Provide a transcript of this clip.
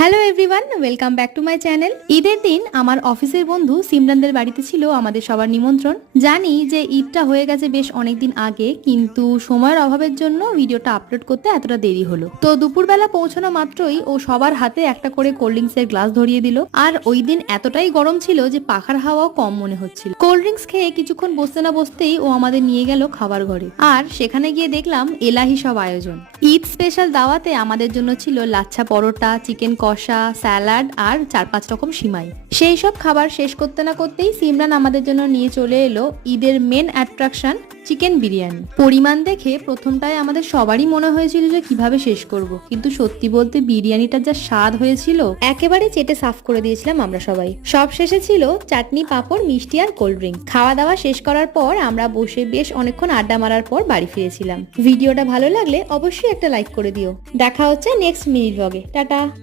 Hello everyone, welcome back to my channel. ঈদের দিন আমার অফিসের বন্ধু সিমরানদের বাড়িতে ছিল আমাদের সবার নিমন্ত্রণ। জানি যে ঈদটা হয়ে গেছে বেশ অনেকদিন আগে, কিন্তু সময়ের অভাবের জন্য ভিডিওটা আপলোড করতে এতটা দেরি হলো। তো দুপুরবেলা পৌঁছানো মাত্রই ও সবার হাতে একটা করে কোল্ড ড্রিঙ্কসের গ্লাস ধরিয়ে দিল। আর ওই দিন এতটাই গরম ছিল যে পাখার হাওয়াও কম মনে হচ্ছিল। কোল্ড ড্রিঙ্কস খেয়ে কিছুক্ষণ বসতে না বসতেই ও আমাদের নিয়ে গেল খাবার ঘরে, আর সেখানে গিয়ে দেখলাম এলাহি সব আয়োজন। ঈদ স্পেশাল দাওয়াতে আমাদের জন্য ছিল লাচ্ছা পরোটা, চিকেন কষা, স্যালাড আর 4-5 রকম সিমাই। সেই সব খাবার শেষ করতে না করতেই সিমরান আমাদের জন্য নিয়ে চলে এলো ঈদের মেন অ্যাট্রাকশন চিকেন বিরিয়ানি। পরিমাণ দেখে প্রথমটায় আমাদের সবারই মনে হয়েছিল যে কিভাবে শেষ করব, কিন্তু সত্যি বলতে বিরিয়ানিটা যা স্বাদ হয়েছিল একেবারে চেটে সাফ করে দিয়েছিলাম আমরা সবাই। সব শেষে ছিল চাটনি, পাঁপড়, মিষ্টি আর কোল্ড ড্রিঙ্ক। খাওয়া দাওয়া শেষ করার পর আমরা বসে বেশ অনেকক্ষণ আড্ডা মারার পর বাড়ি ফিরেছিলাম। ভিডিওটা ভালো লাগলে অবশ্যই একটা লাইক করে দিও। দেখা হচ্ছে নেক্সট মিনি ব্লগে। টাটা।